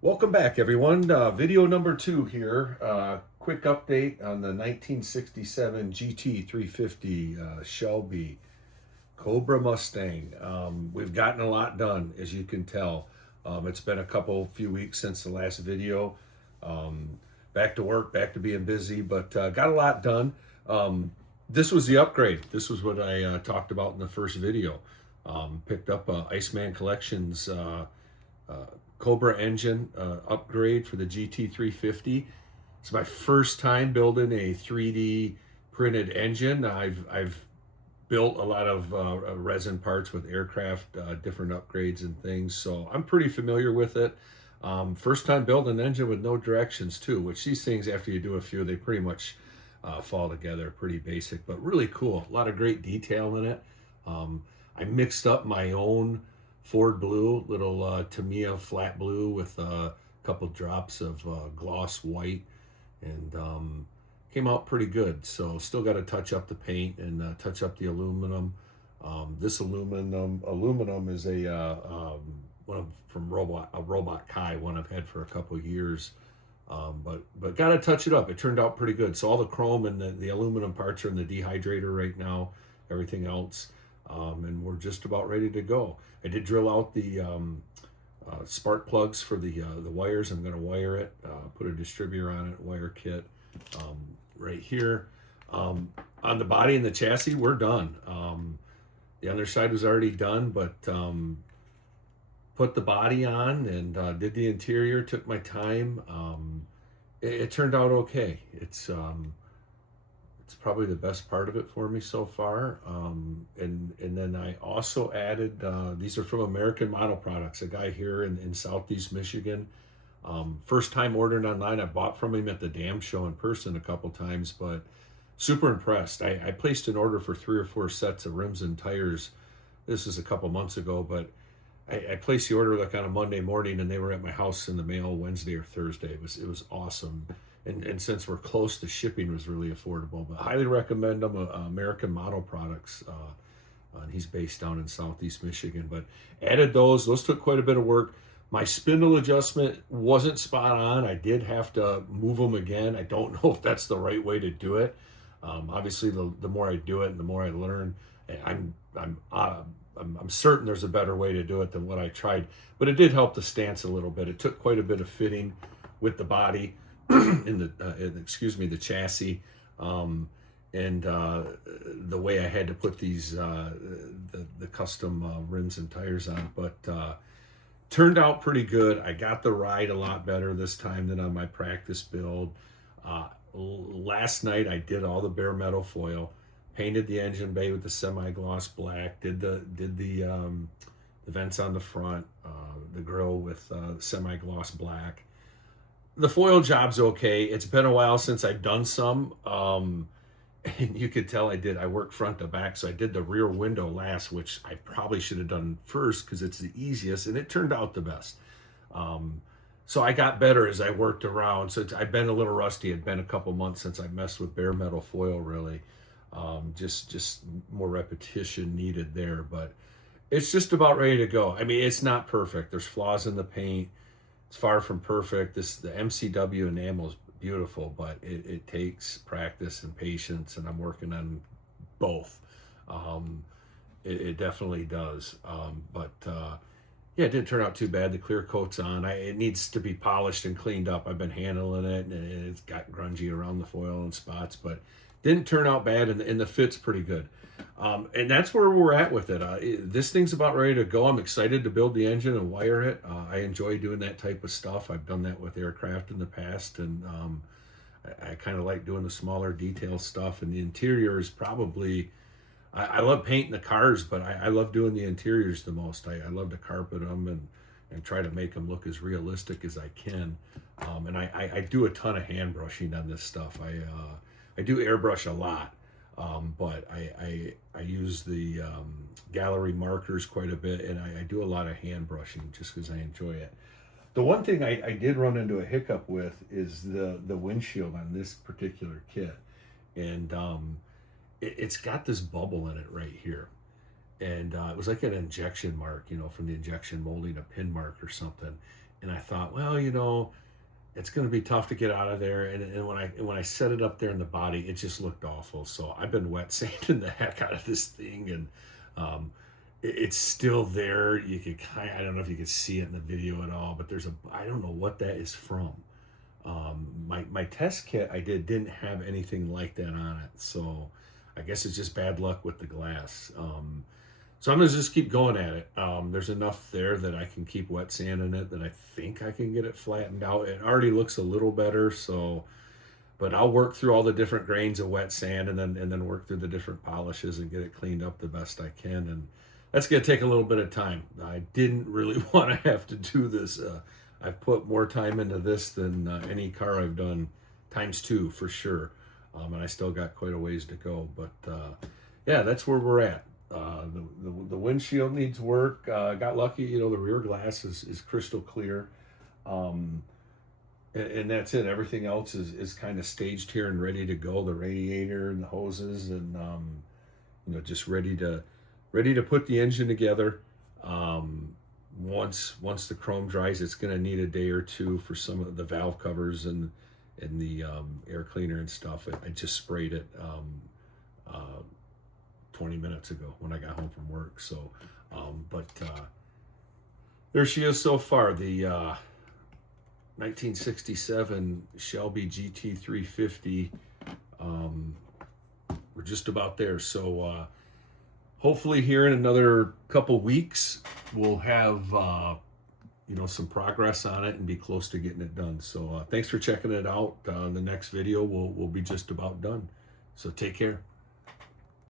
Welcome back, everyone. Video number 2 here. Quick update on the 1967 GT-350 Shelby Cobra Mustang. We've gotten a lot done, as you can tell. It's been a few weeks since the last video. Back to work, back to being busy, but got a lot done. This was the upgrade. This was what I talked about in the first video. Picked up Iceman Collections uh, Cobra engine upgrade for the GT-350. It's my first time building a 3D printed engine. I've built a lot of resin parts with aircraft, different upgrades and things, so I'm pretty familiar with it. First time building an engine with no directions too, which these things, after you do a few, they pretty much fall together pretty basic, but really cool. A lot of great detail in it. I mixed up my own Ford blue, little Tamiya flat blue with a couple drops of gloss white, and came out pretty good. So still got to touch up the paint and touch up the aluminum. This aluminum is a one of, from Robot Kai, one I've had for a couple of years. But got to touch it up. It turned out pretty good. So all the chrome and the aluminum parts are in the dehydrator right now. Everything else, and we're just about ready to go. I did drill out the spark plugs for the wires. I'm going to wire it, put a distributor on it, wire kit right here. On the body and the chassis, we're done. The underside was already done, but put the body on and did the interior. Took my time. It turned out okay. It's probably the best part of it for me so far. And then I also added, these are from American Model Products, a guy here in Southeast Michigan. First time ordering online. I bought from him at the Dam Show in person a couple times, but super impressed. I placed an order for 3 or 4 sets of rims and tires. This is a couple months ago, but I placed the order like on a Monday morning, and they were at my house in the mail Wednesday or Thursday. It was awesome, and since we're close, the shipping was really affordable. But I highly recommend them. American Model Products, and he's based down in Southeast Michigan. But added those. Those took quite a bit of work. My spindle adjustment wasn't spot on. I did have to move them again. I don't know if that's the right way to do it. Obviously, the more I do it and the more I learn, I'm I'm certain there's a better way to do it than what I tried, but it did help the stance a little bit. It took quite a bit of fitting with the body the chassis, and the way I had to put these the custom rims and tires on, but turned out pretty good. I got the ride a lot better this time than on my practice build. Last night I did all the bare metal foil, painted the engine bay with the semi-gloss black, did the vents on the front, the grille with semi-gloss black. The foil job's okay. It's been a while since I've done some, and you could tell I worked front to back, so I did the rear window last, which I probably should have done first because it's the easiest, and it turned out the best. So I got better as I worked around. So I've been a little rusty. It'd been a couple months since I messed with bare metal foil, really. Just more repetition needed there, but it's just about ready to go. I mean, it's not perfect. There's flaws in the paint. It's far from perfect. The MCW enamel is beautiful, but it takes practice and patience, and I'm working on both. It definitely does. But yeah, it didn't turn out too bad. The clear coat's on. It needs to be polished and cleaned up. I've been handling it, and it's got grungy around the foil and spots, but didn't turn out bad, and the fit's pretty good. And that's where we're at with it. This thing's about ready to go. I'm excited to build the engine and wire it. I enjoy doing that type of stuff. I've done that with aircraft in the past, and I kind of like doing the smaller detail stuff. And the interior is probably, I love painting the cars, but I love doing the interiors the most. I love to carpet them and try to make them look as realistic as I can. And I do a ton of hand brushing on this stuff. I do airbrush a lot, but I use the gallery markers quite a bit, and I do a lot of hand brushing just because I enjoy it. The one thing I did run into a hiccup with is the windshield on this particular kit, and it's got this bubble in it right here, and it was like an injection mark, from the injection molding, a pin mark or something. And I thought, well, it's going to be tough to get out of there. And when I set it up there in the body, it just looked awful. So I've been wet sanding the heck out of this thing, and it's still there. You could I don't know if you could see it in the video at all, but I don't know what that is from. My test kit I didn't have anything like that on it, so I guess it's just bad luck with the glass. So I'm gonna just keep going at it. There's enough there that I can keep wet sanding it that I think I can get it flattened out. It already looks a little better, so but I'll work through all the different grains of wet sand and then work through the different polishes and get it cleaned up the best I can. And that's gonna take a little bit of time. I didn't really want to have to do this. I've put more time into this than any car I've done ×2 for sure. And I still got quite a ways to go, but yeah, that's where we're at. The windshield needs work. Got lucky, the rear glass is crystal clear. And that's it. Everything else is kind of staged here and ready to go. The radiator and the hoses, and just ready to put the engine together. Once the chrome dries, it's going to need a day or two for some of the valve covers and the air cleaner and stuff. I just sprayed it 20 minutes ago when I got home from work. So, but there she is so far. The 1967 Shelby GT-350. We're just about there. So hopefully here in another couple weeks, we'll have some progress on it and be close to getting it done. So thanks for checking it out. The next video will be just about done. So take care.